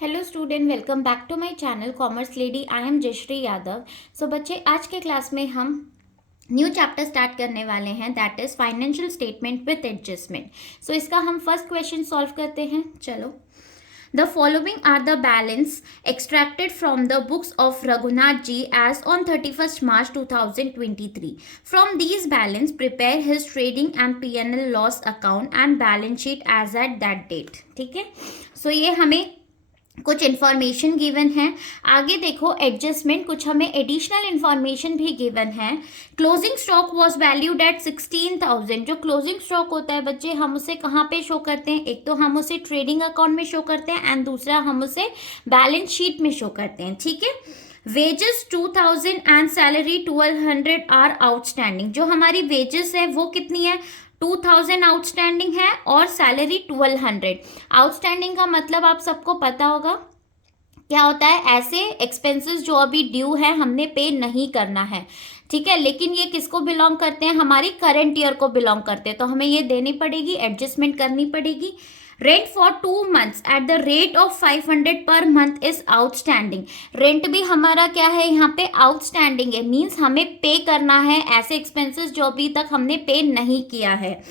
Hello student, welcome back to my channel commerce lady. I am Jayshree Yadav. So बच्चे, आज के class में हम न्यू चैप्टर स्टार्ट करने वाले हैं, that is financial statement with adjustment. So इसका हम फर्स्ट क्वेश्चन सॉल्व करते हैं। चलो, the following are the balance extracted from the books of Raghunath ji as on 31st March 2023. From these balance prepare his trading and P&L loss account and balance sheet as at that date. ठीक है, सो ये हमें कुछ information given है। आगे देखो, adjustment, कुछ हमें एडिशनल इन्फॉर्मेशन भी गिवन है। Closing stock was valued at 16,000। जो क्लोजिंग स्टॉक होता है बच्चे, हम उसे कहाँ पे शो करते हैं? एक तो हम उसे ट्रेडिंग अकाउंट में शो करते हैं एंड दूसरा हम उसे बैलेंस शीट में शो करते हैं। ठीक है, wages 2,000 and salary 1,200 are outstanding. जो हमारी वेजेस है वो कितनी है? 2,000 आउटस्टैंडिंग है और सैलरी 1,200। आउटस्टैंडिंग का मतलब आप सबको पता होगा क्या होता है? ऐसे एक्सपेंसेस जो अभी ड्यू है, हमने पे नहीं करना है। ठीक है, लेकिन ये किसको बिलोंग करते हैं? हमारी करंट ईयर को बिलोंग करते हैं, तो हमें ये देनी पड़ेगी, एडजस्टमेंट करनी पड़ेगी। Rent for 2 months at the rate of 500 per month is outstanding. Rent भी हमारा क्या है? यहाँ पे आउटस्टैंडिंग है, मीन्स हमें पे करना है ऐसे एक्सपेंसेस जो अभी तक हमने पे नहीं किया है।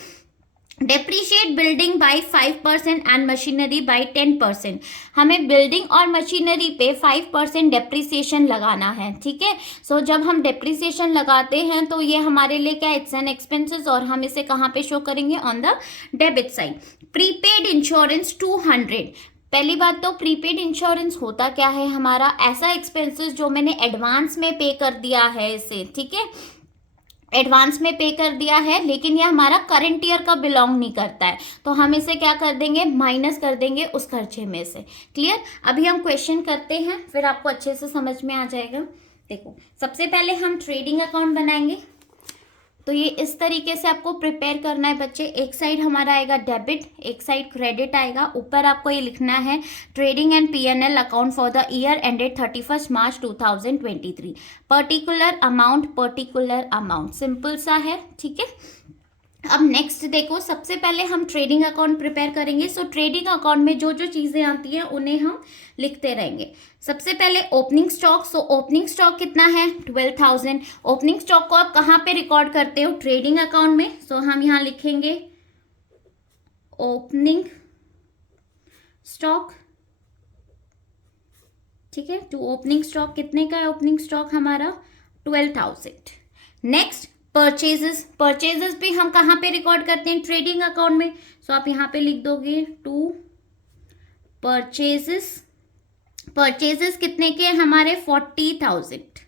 Depreciate building by 5% and machinery by 10%। हमें बिल्डिंग और मशीनरी पे 5% डेप्रीसिएशन लगाना है। ठीक है, सो जब हम डेप्रीसिएशन लगाते हैं तो ये हमारे लिए क्या? इट्स एन एक्सपेंसेस, और हम इसे कहाँ पे शो करेंगे? On the debit side. Prepaid insurance 200। पहली बात तो प्रीपेड इंश्योरेंस होता क्या है? हमारा ऐसा एक्सपेंसेस जो मैंने एडवांस में पे कर दिया है इसे। ठीक है, एडवांस में पे कर दिया है, लेकिन ये हमारा करंट ईयर का बिलोंग नहीं करता है, तो हम इसे क्या कर देंगे? माइनस कर देंगे उस खर्चे में से। क्लियर? अभी हम क्वेश्चन करते हैं, फिर आपको अच्छे से समझ में आ जाएगा। देखो, सबसे पहले हम ट्रेडिंग अकाउंट बनाएंगे, तो ये इस तरीके से आपको प्रिपेयर करना है बच्चे। एक साइड हमारा आएगा डेबिट, एक साइड क्रेडिट आएगा। ऊपर आपको ये लिखना है trading and P&L account for the year ended 31st March 2023। Particular amount, simple सा है। ठीक है, अब नेक्स्ट देखो, सबसे पहले हम ट्रेडिंग अकाउंट प्रिपेयर करेंगे। सो ट्रेडिंग अकाउंट में जो जो चीज़ें आती हैं उन्हें हम लिखते रहेंगे। सबसे पहले opening stock. So opening stock कितना है? 12,000। ओपनिंग स्टॉक को आप कहाँ पे रिकॉर्ड करते हो? ट्रेडिंग अकाउंट में। सो हम यहाँ लिखेंगे ओपनिंग स्टॉक। ठीक है, तो ओपनिंग स्टॉक कितने का है? ओपनिंग स्टॉक हमारा 12,000। नेक्स्ट, परचेजेस भी हम कहाँ पे रिकॉर्ड करते हैं? ट्रेडिंग अकाउंट में। सो आप यहाँ पे लिख दोगे 2 परचेजेस कितने के? हमारे 40,000।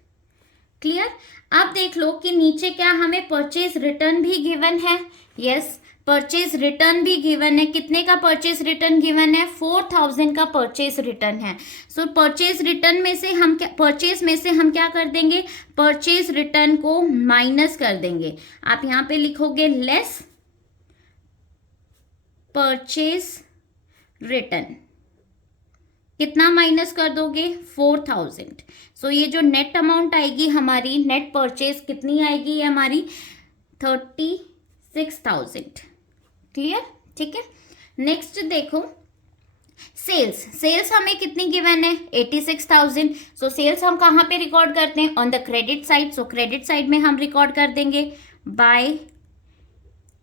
क्लियर? अब देख लो कि नीचे क्या हमें परचेज रिटर्न भी गिवन है। यस, परचेज रिटर्न भी गिवन है। कितने का परचेज रिटर्न गिवन है? 4,000 का परचेज रिटर्न है। सो परचेज रिटर्न में से हम क्या, परचेज में से हम क्या कर देंगे? परचेज रिटर्न को माइनस कर देंगे। आप यहाँ पे लिखोगे लेस परचेज रिटर्न। कितना माइनस कर दोगे? 4,000। सो ये जो नेट अमाउंट आएगी हमारी, नेट परचेज कितनी आएगी? ये हमारी 36,000। क्लियर? ठीक है, नेक्स्ट देखो, सेल्स हमें कितनी गिवन है? 86,000। सो सेल्स हम कहाँ पे रिकॉर्ड करते हैं? On the credit side. So credit side में हम रिकॉर्ड कर देंगे बाय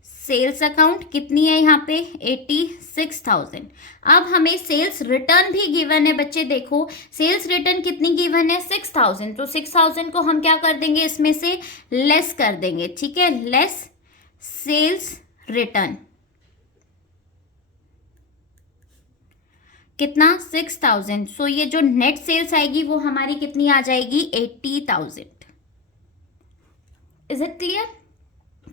सेल्स अकाउंट। कितनी है यहाँ पे? 86,000। अब हमें सेल्स रिटर्न भी गिवन है बच्चे। देखो, सेल्स रिटर्न कितनी गिवन है? 6,000। तो 6,000 को हम क्या कर देंगे? इसमें से लेस कर देंगे। ठीक है, लेस सेल्स रिटर्न। कितना? 6,000। सो ये जो नेट सेल्स आएगी वो हमारी कितनी आ जाएगी? 80,000। Is it clear?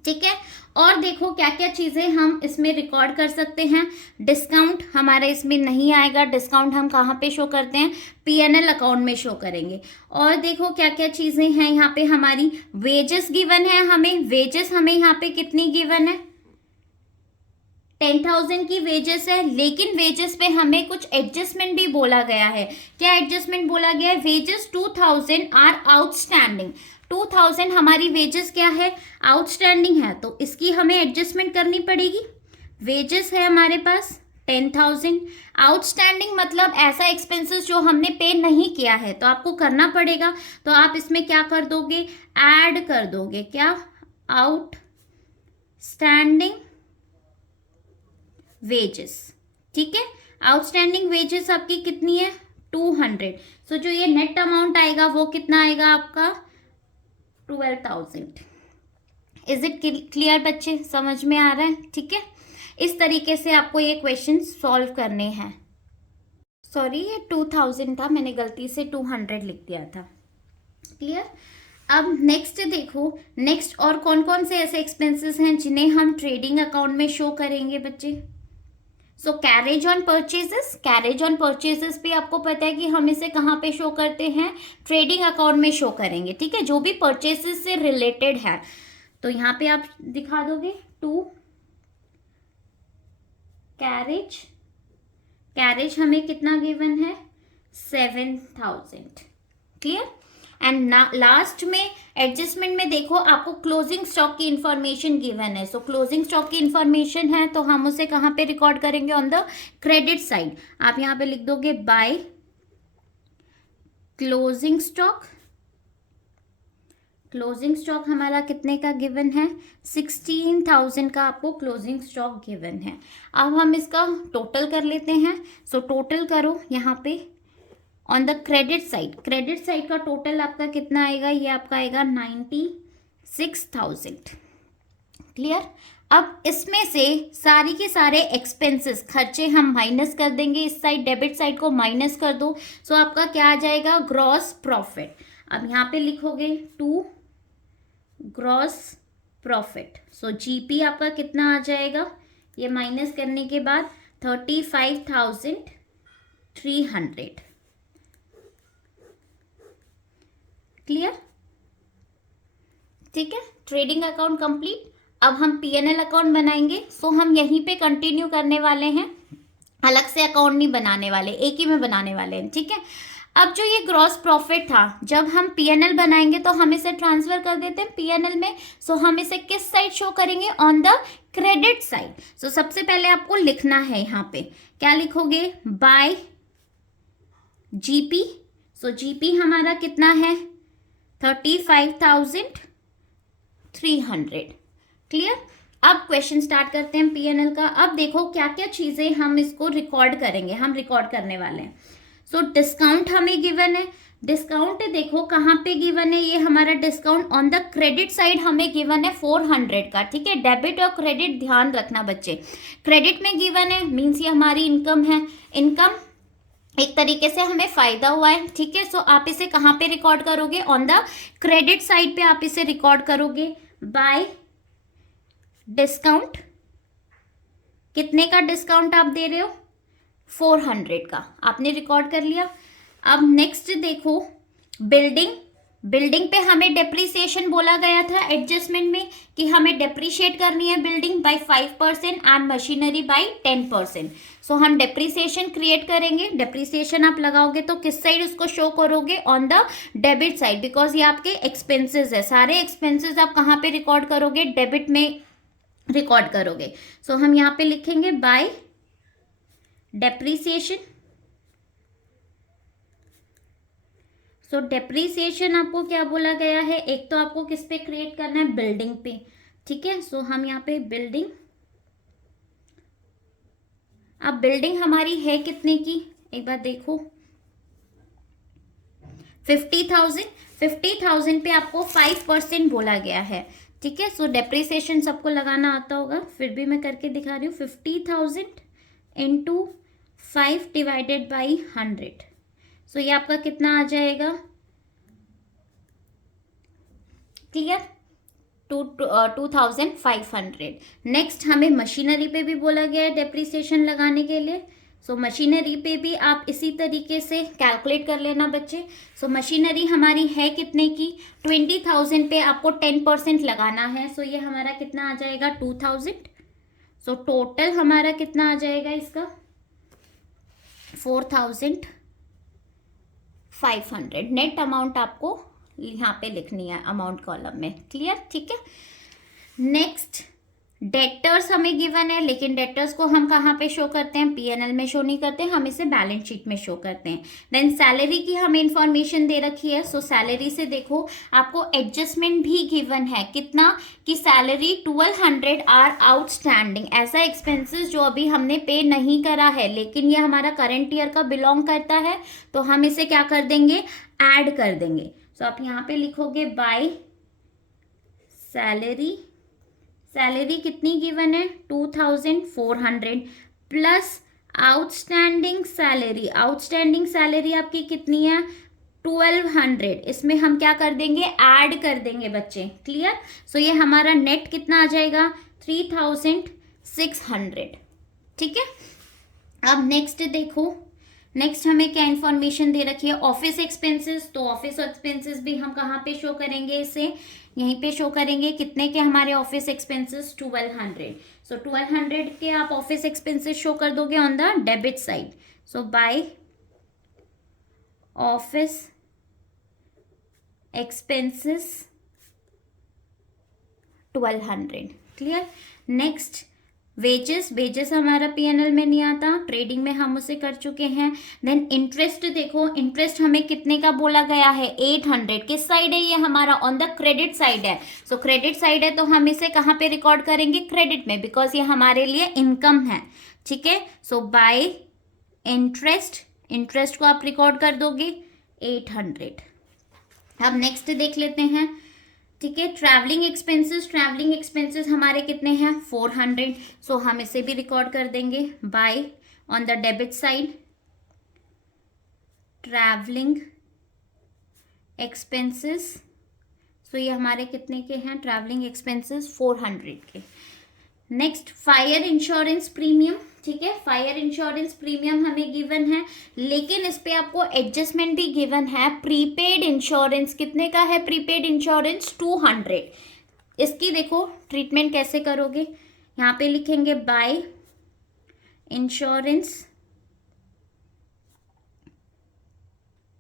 ठीक है, और देखो क्या क्या चीजें हम इसमें रिकॉर्ड कर सकते हैं। डिस्काउंट हमारा इसमें नहीं आएगा। डिस्काउंट हम कहाँ पे शो करते हैं? P&L अकाउंट में शो करेंगे। और देखो क्या क्या चीजें हैं यहाँ पे हमारी। वेजेस गिवन है हमें। वेजेस हमें यहाँ पे कितनी गिवन है? 10,000 की वेजेस है, लेकिन वेजेस पे हमें कुछ एडजस्टमेंट भी बोला गया है। क्या एडजस्टमेंट बोला गया है? Wages 2,000 are outstanding. 2,000 हमारी वेजेस क्या है? आउटस्टैंडिंग है, तो इसकी हमें एडजस्टमेंट करनी पड़ेगी। वेजेस है हमारे पास 10,000। आउटस्टैंडिंग मतलब ऐसा एक्सपेंसेस जो हमने पे नहीं किया है, तो आपको करना पड़ेगा। तो आप इसमें क्या कर दोगे, ऐड कर दोगे, क्या, आउटस्टैंडिंग वेजेस। ठीक है, आउटस्टैंडिंग वेजेस आपकी कितनी है, 200। सो जो ये नेट अमाउंट आएगा वो कितना आएगा आपका, 12,000। इज इट क्लियर बच्चे, समझ में आ रहा है? ठीक है, इस तरीके से आपको ये क्वेश्चन सॉल्व करने हैं। सॉरी, ये 2000 था, मैंने गलती से 200 लिख दिया था। क्लियर? अब नेक्स्ट देखो, नेक्स्ट और कौन कौन से ऐसे एक्सपेंसेस हैं जिन्हें हम ट्रेडिंग अकाउंट में शो करेंगे बच्चे। So carriage on purchases, carriage on purchases भी आपको पता है कि हम इसे कहाँ पे शो करते हैं, ट्रेडिंग अकाउंट में शो करेंगे। ठीक है, जो भी परचेजेस से रिलेटेड है, तो यहाँ पे आप दिखा दोगे टू कैरेज, कैरेज हमें कितना गिवन है, 7,000। क्लियर? एंड लास्ट में एडजस्टमेंट में देखो आपको क्लोजिंग स्टॉक की इंफॉर्मेशन गिवन है। सो क्लोजिंग स्टॉक की इंफॉर्मेशन है तो हम उसे कहाँ पे रिकॉर्ड करेंगे, ऑन द क्रेडिट साइड। आप यहाँ पे लिख दोगे by closing stock. Closing stock हमारा कितने का गिवन है, 16,000 का आपको क्लोजिंग स्टॉक गिवन है। अब हम इसका टोटल कर लेते हैं। सो टोटल करो यहाँ पे on the credit side, credit side का टोटल आपका कितना आएगा, ये आपका आएगा 96,000। क्लियर? अब इसमें से सारी के सारे एक्सपेंसेस, खर्चे हम माइनस कर देंगे, इस साइड डेबिट साइड को माइनस कर दो। सो आपका क्या आ जाएगा, ग्रॉस प्रॉफिट। अब यहाँ पे लिखोगे to gross profit. So GP आपका कितना आ जाएगा, ये माइनस करने के बाद 35,300। क्लियर? ठीक है, ट्रेडिंग अकाउंट कंप्लीट। अब हम पीएनएल अकाउंट बनाएंगे। सो हम यहीं पे कंटिन्यू करने वाले हैं, अलग से अकाउंट नहीं बनाने वाले, एक ही में बनाने वाले हैं। ठीक है, अब जो ये ग्रॉस प्रॉफिट था, जब हम पीएनएल बनाएंगे तो हम इसे ट्रांसफर कर देते हैं पीएनएल में। सो हम इसे किस साइड शो करेंगे, ऑन द क्रेडिट साइड। सो सबसे पहले आपको लिखना है यहाँ पे, क्या लिखोगे, बाय जीपी। सो जीपी हमारा कितना है, 35,300। क्लियर? अब क्वेश्चन स्टार्ट करते हैं पीएनएल का। अब देखो क्या क्या चीजें हम इसको रिकॉर्ड करेंगे, हम रिकॉर्ड करने वाले हैं। सो डिस्काउंट हमें गिवन है, डिस्काउंट देखो कहाँ पे गिवन है, ये हमारा discount on the credit side हमें गिवन है 400 का। ठीक है, डेबिट और क्रेडिट ध्यान रखना बच्चे, क्रेडिट में गिवन है मीन्स ये हमारी इनकम है, इनकम एक तरीके से हमें फायदा हुआ है। ठीक है, सो आप इसे कहाँ पे रिकॉर्ड करोगे, ऑन द क्रेडिट साइड पे आप इसे रिकॉर्ड करोगे बाय डिस्काउंट। कितने का डिस्काउंट आप दे रहे हो, 400 का, आपने रिकॉर्ड कर लिया। अब नेक्स्ट देखो बिल्डिंग, बिल्डिंग पे हमें डेप्रिसिएशन बोला गया था एडजस्टमेंट में कि हमें डेप्रिशिएट करनी है building by 5% and machinery by 10%। So हम डेप्रिसिएशन क्रिएट करेंगे। डेप्रिसिएशन आप लगाओगे तो किस साइड उसको शो करोगे, on the debit side, because ये आपके एक्सपेंसेस है। सारे एक्सपेंसेस आप कहाँ पे रिकॉर्ड करोगे, डेबिट में रिकॉर्ड करोगे। सो हम यहाँ पे लिखेंगे बाय डेप्रिसिएशन। सो डेप्रिसिएशन आपको क्या बोला गया है, एक तो आपको किस पे क्रिएट करना है, बिल्डिंग पे। ठीक है, सो हम यहाँ पे बिल्डिंग, अब बिल्डिंग हमारी है कितने की, एक बार देखो 50,000। 50,000 पे आपको 5% बोला गया है। ठीक है, सो डेप्रिसिएशन सबको लगाना आता होगा, फिर भी मैं करके दिखा रही हूँ। 50,000 इंटू 5 डिवाइडेड बाई 100। सो ये आपका कितना आ जाएगा, क्लियर, 2,500। नेक्स्ट हमें मशीनरी पे भी बोला गया है डेप्रिसिएशन लगाने के लिए। सो मशीनरी पे भी आप इसी तरीके से कैलकुलेट कर लेना बच्चे। सो मशीनरी हमारी है कितने की, 20,000 पे आपको 10% लगाना है। सो ये हमारा कितना आ जाएगा, 2,000। सो टोटल हमारा कितना आ जाएगा इसका, 4,500। नेट अमाउंट आपको यहाँ पे लिखनी है अमाउंट कॉलम में। क्लियर? ठीक है, नेक्स्ट डेटर्स हमें गिवन है, लेकिन डेटर्स को हम कहाँ पे शो करते हैं, पीएनएल में शो नहीं करते, हम इसे बैलेंस शीट में शो करते हैं। देन सैलरी की हमें इंफॉर्मेशन दे रखी है। सो सैलरी से देखो आपको एडजस्टमेंट भी गिवन है, कितना कि सैलरी 1200 आर आउटस्टैंडिंग, ऐसा एक्सपेंसेस जो अभी हमने पे नहीं करा है लेकिन ये हमारा करंट ईयर का बिलोंग करता है, तो हम इसे क्या कर देंगे, ऐड कर देंगे। सो आप यहाँ पे लिखोगे बाय सैलरी, सैलरी कितनी गिवन है 2400 plus outstanding salary, outstanding salary आपकी कितनी है 1200, इसमें हम क्या कर देंगे, ऐड कर देंगे बच्चे, क्लियर। सो ये हमारा नेट कितना आ जाएगा 3600, ठीक है। अब नेक्स्ट देखो, नेक्स्ट हमें क्या इन्फॉर्मेशन दे रखी है, ऑफिस एक्सपेंसेस। तो ऑफिस एक्सपेंसेस भी हम कहाँ पे शो करेंगे, इसे यहीं पे शो करेंगे। कितने के हमारे ऑफिस एक्सपेंसेस 1200। सो 1200 के आप ऑफिस एक्सपेंसेस शो कर दोगे on the debit side. So by office expenses 1200, clear. Next wages, wages हमारा पीएनएल में नहीं आता, ट्रेडिंग में हम उसे कर चुके हैं। देन इंटरेस्ट देखो, इंटरेस्ट हमें कितने का बोला गया है 800, किस साइड है ये हमारा, ऑन द क्रेडिट साइड है। सो क्रेडिट साइड है तो हम इसे कहाँ पे रिकॉर्ड करेंगे, क्रेडिट में, बिकॉज ये हमारे लिए इनकम है, ठीक है। सो बाय इंटरेस्ट, इंटरेस्ट को आप रिकॉर्ड कर दोगे 800। अब नेक्स्ट देख लेते हैं, ठीक है। ट्रैवलिंग एक्सपेंसेस, ट्रैवलिंग एक्सपेंसेस हमारे कितने हैं 400। सो हम इसे भी रिकॉर्ड कर देंगे by on the debit side travelling expenses. So ये हमारे कितने के हैं, ट्रैवलिंग एक्सपेंसेस 400 के। नेक्स्ट फायर इंश्योरेंस प्रीमियम, ठीक है। फायर इंश्योरेंस प्रीमियम हमें गिवन है, लेकिन इस पे आपको एडजस्टमेंट भी गिवन है। प्रीपेड इंश्योरेंस कितने का है, प्रीपेड इंश्योरेंस 200। इसकी देखो ट्रीटमेंट कैसे करोगे, यहाँ पे लिखेंगे by insurance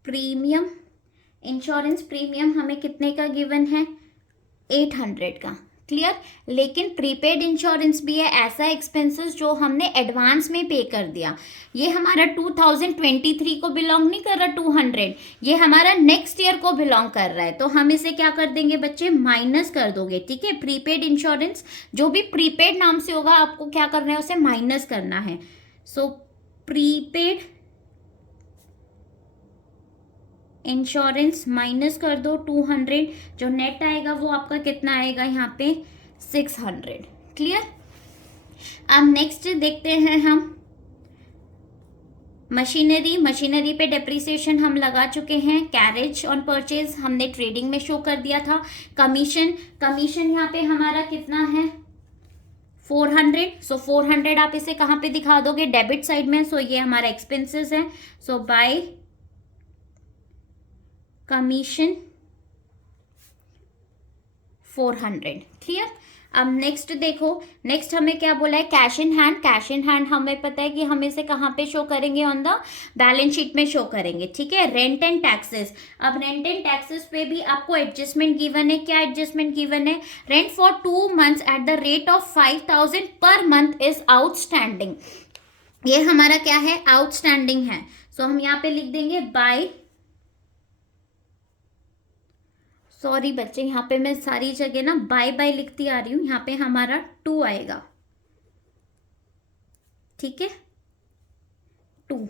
premium, insurance premium हमें कितने का गिवन है 800 का, क्लियर। लेकिन प्रीपेड इंश्योरेंस भी है, ऐसा एक्सपेंसेस जो हमने एडवांस में पे कर दिया। ये हमारा 2023 को बिलोंग नहीं कर रहा 200, ये हमारा नेक्स्ट ईयर को बिलोंग कर रहा है, तो हम इसे क्या कर देंगे बच्चे, माइनस कर दोगे, ठीक है। प्रीपेड इंश्योरेंस जो भी प्रीपेड नाम से होगा आपको क्या करना है, उसे माइनस करना है। सो प्रीपेड इंश्योरेंस माइनस कर दो 200, जो नेट आएगा वो आपका कितना आएगा यहाँ पे 600, क्लियर। अब नेक्स्ट देखते हैं हम मशीनरी, मशीनरी पे डेप्रिसिएशन हम लगा चुके हैं। कैरेज ऑन परचेज हमने ट्रेडिंग में शो कर दिया था। कमीशन, कमीशन यहाँ पे हमारा कितना है 400। सो 400 आप इसे कहाँ पे दिखा दोगे, डेबिट साइड में। सो ये हमारा एक्सपेंसेस है। सो बाय कमीशन 400, क्लियर। अब नेक्स्ट देखो, नेक्स्ट हमें क्या बोला है, cash in hand. Cash in hand हमें पता है कि हम इसे कहाँ पे शो करेंगे, ऑन द बैलेंस शीट में शो करेंगे, ठीक है। रेंट एंड टैक्सेस, अब रेंट एंड टैक्सेस पे भी आपको एडजस्टमेंट गिवन है। क्या एडजस्टमेंट गिवन है, rent for 2 months at the rate of 5000 per month is outstanding. ये हमारा क्या है, आउटस्टैंडिंग है। सो हम यहाँ पे लिख देंगे बाय, सॉरी बच्चे यहाँ पे मैं सारी जगह ना बाय बाय लिखती आ रही हूँ, यहाँ पे हमारा 2 आएगा, ठीक है 2।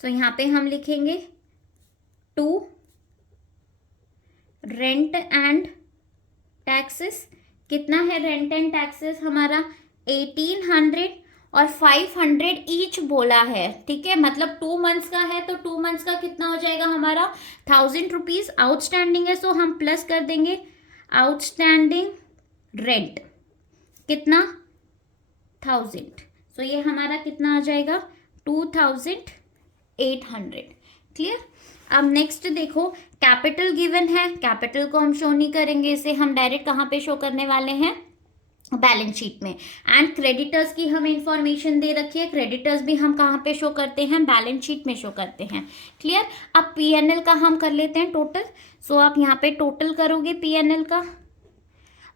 सो यहाँ पे हम लिखेंगे 2 रेंट एंड टैक्सेस। कितना है रेंट एंड टैक्सेस हमारा 1800 और 500 ईच बोला है, ठीक है। मतलब 2 months का है तो 2 months का कितना हो जाएगा हमारा 1000 रुपीज आउटस्टैंडिंग है। सो हम प्लस कर देंगे आउटस्टैंडिंग रेंट कितना 1000। सो ये हमारा कितना आ जाएगा 2800, क्लियर। अब नेक्स्ट देखो, कैपिटल गिवन है, कैपिटल को हम शो नहीं करेंगे, इसे हम डायरेक्ट कहाँ पे शो करने वाले हैं, बैलेंस शीट में। एंड क्रेडिटर्स की हमें इंफॉर्मेशन दे रखी है, क्रेडिटर्स भी हम कहाँ पे शो करते हैं, बैलेंस शीट में शो करते हैं। क्लियर। अब पीएनएल का हम कर लेते हैं टोटल। सो आप यहाँ पे टोटल करोगे पीएनएल का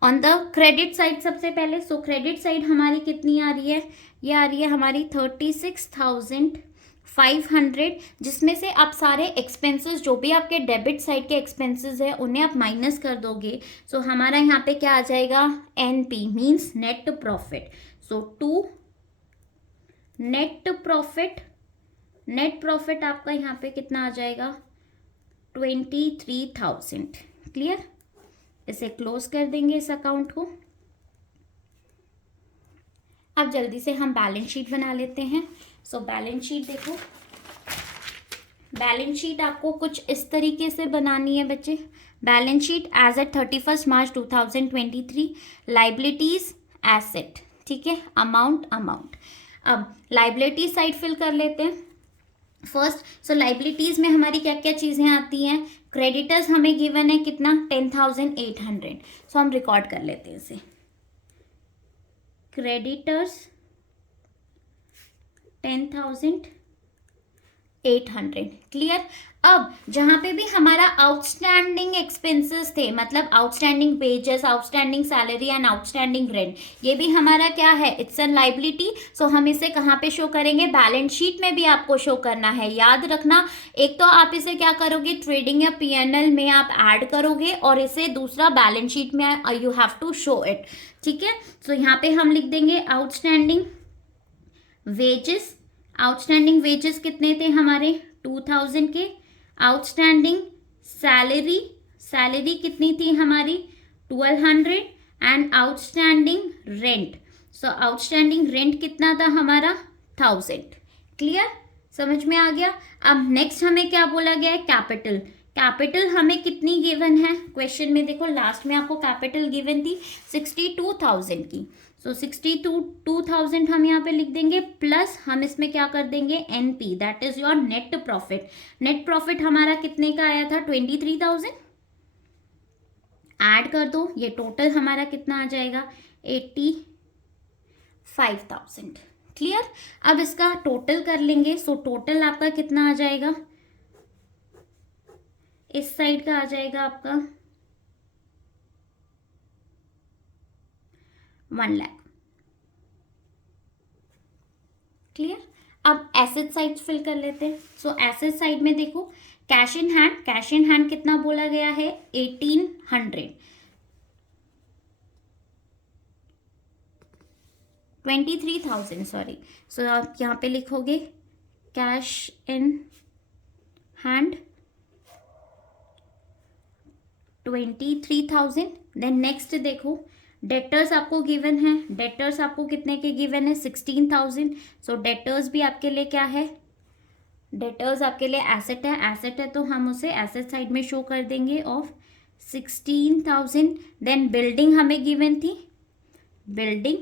ऑन द क्रेडिट साइड सबसे पहले। सो क्रेडिट साइड हमारी कितनी आ रही है, ये आ रही है हमारी 36,500, जिसमें से आप सारे एक्सपेंसेस जो भी आपके डेबिट साइड के एक्सपेंसेस है उन्हें आप माइनस कर दोगे। सो हमारा यहाँ पे क्या आ जाएगा, NP means net profit. So to net profit, net profit आपका यहाँ पे कितना आ जाएगा, 23,000। क्लियर। इसे क्लोज कर देंगे इस अकाउंट को। अब जल्दी से हम बैलेंस शीट बना लेते हैं। सो बैलेंस शीट देखो, बैलेंस शीट आपको कुछ इस तरीके से बनानी है बच्चे। बैलेंस शीट एज एट 31 मार्च 2023, लाइबिलिटीज एसेट, ठीक है, अमाउंट अमाउंट। अब लाइबिलिटी साइड फिल कर लेते हैं फर्स्ट। सो लाइबिलिटीज में हमारी क्या क्या चीजें आती हैं, क्रेडिटर्स हमें गिवन है कितना, 10,800। सो हम रिकॉर्ड कर लेते हैं इसे, क्रेडिटर्स 10,800। क्लियर। अब जहां पे भी हमारा आउटस्टैंडिंग एक्सपेंसेस थे, मतलब outstanding wages, outstanding salary and outstanding rent, ये भी हमारा क्या है, इट्स एन लाइबिलिटी। सो हम इसे कहाँ पे शो करेंगे, बैलेंस शीट में भी आपको शो करना है। याद रखना, एक तो आप इसे क्या करोगे, ट्रेडिंग या पीएनएल में आप ऐड करोगे, और इसे दूसरा बैलेंस शीट में you have to show it. ठीक है। सो यहाँ पे हम लिख देंगे आउटस्टैंडिंग वेजेस। आउटस्टैंडिंग वेजेस कितने थे हमारे, 2,000 के। आउटस्टैंडिंग सैलरी, सैलरी कितनी थी हमारी, 1,200। And outstanding rent, so outstanding rent कितना था हमारा, 1,000। क्लियर, समझ में आ गया। अब नेक्स्ट हमें क्या बोला गया है, कैपिटल। कैपिटल हमें कितनी गिवन है, क्वेश्चन में देखो लास्ट में आपको कैपिटल गिवन थी 62,000 की। सो 62,000 हम यहाँ पे लिख देंगे, प्लस हम इसमें क्या कर देंगे, NP, that is your net profit. Net profit हमारा कितने का आया था, 23,000। ऐड कर दो, ये टोटल हमारा कितना आ जाएगा, 85,000। क्लियर। अब इसका टोटल कर लेंगे। सो टोटल आपका कितना आ जाएगा, इस साइड का आ जाएगा आपका 1 लाख। क्लियर। अब एसेट साइड फिल कर लेते हैं। सो एसेट साइड में देखो, cash in hand, cash in hand कितना बोला गया है, 1,800, 23,000 सॉरी। सो आप यहाँ पे लिखोगे cash in hand 23,000। Then next देखो, डेटर्स आपको गिवन है, डेटर्स आपको कितने के गिवन है, 16,000। सो डेटर्स भी आपके लिए क्या है, डेटर्स आपके लिए एसेट है, एसेट है तो हम उसे एसेट साइड में शो कर देंगे ऑफ 16,000। देन बिल्डिंग हमें गिवन थी, बिल्डिंग,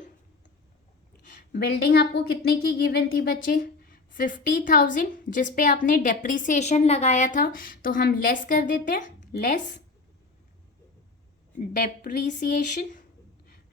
बिल्डिंग आपको कितने की गिवन थी बच्चे, 50,000, जिसपे आपने डेप्रीसिएशन लगाया था, तो हम लेस कर देते हैं, लेस डेप्रीसिएशन,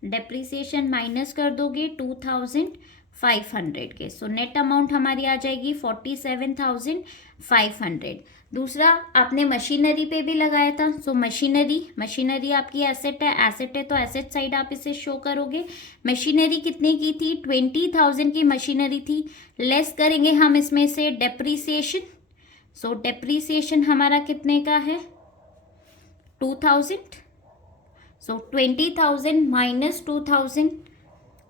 डेप्रीसिएशन माइनस कर दोगे 2,500 के। सो नेट अमाउंट हमारी आ जाएगी 47,500। दूसरा आपने मशीनरी पे भी लगाया था। सो मशीनरी, मशीनरी आपकी एसेट है, एसेट है तो एसेट साइड आप इसे शो करोगे। मशीनरी कितने की थी, 20,000 की मशीनरी थी। लेस करेंगे हम इसमें से डेप्रीसिएशन। सो डेप्रीसिएशन हमारा कितने का है, 2,000। सो 20,000 माइनस 2,000,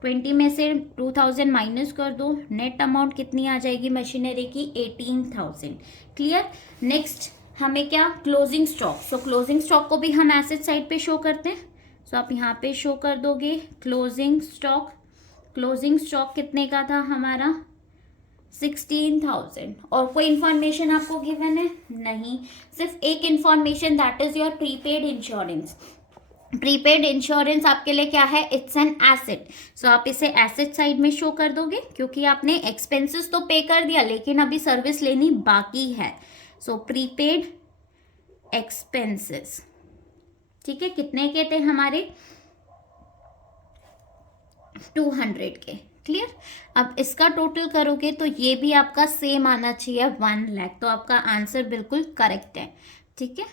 20 में से 2,000 माइनस कर दो, नेट अमाउंट कितनी आ जाएगी मशीनरी की, 18,000। क्लियर। नेक्स्ट हमें क्या, क्लोजिंग स्टॉक। सो क्लोजिंग स्टॉक को भी हम एसेट साइड पे शो करते हैं। सो आप यहाँ पे शो कर दोगे क्लोजिंग स्टॉक। क्लोजिंग स्टॉक कितने का था हमारा, 16,000। और कोई इंफॉर्मेशन आपको गिवन है, नहीं, सिर्फ एक information, that is your prepaid insurance. Prepaid insurance आपके लिए क्या है, इट्स एन एसेट। सो आप इसे एसेट साइड में शो कर दोगे, क्योंकि आपने एक्सपेंसेस तो पे कर दिया लेकिन अभी सर्विस लेनी बाकी है। सो प्रीपेड एक्सपेंसेस, ठीक है, कितने के थे हमारे, 200 के। क्लियर। अब इसका टोटल करोगे तो ये भी आपका सेम आना चाहिए 1 लाख, तो आपका आंसर बिल्कुल करेक्ट है। ठीक है,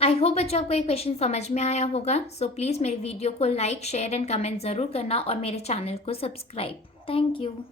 आई होप बच्चों आपको ये क्वेश्चन समझ में आया होगा। सो प्लीज़ मेरी वीडियो को लाइक शेयर एंड कमेंट ज़रूर करना और मेरे चैनल को सब्सक्राइब। Thank you.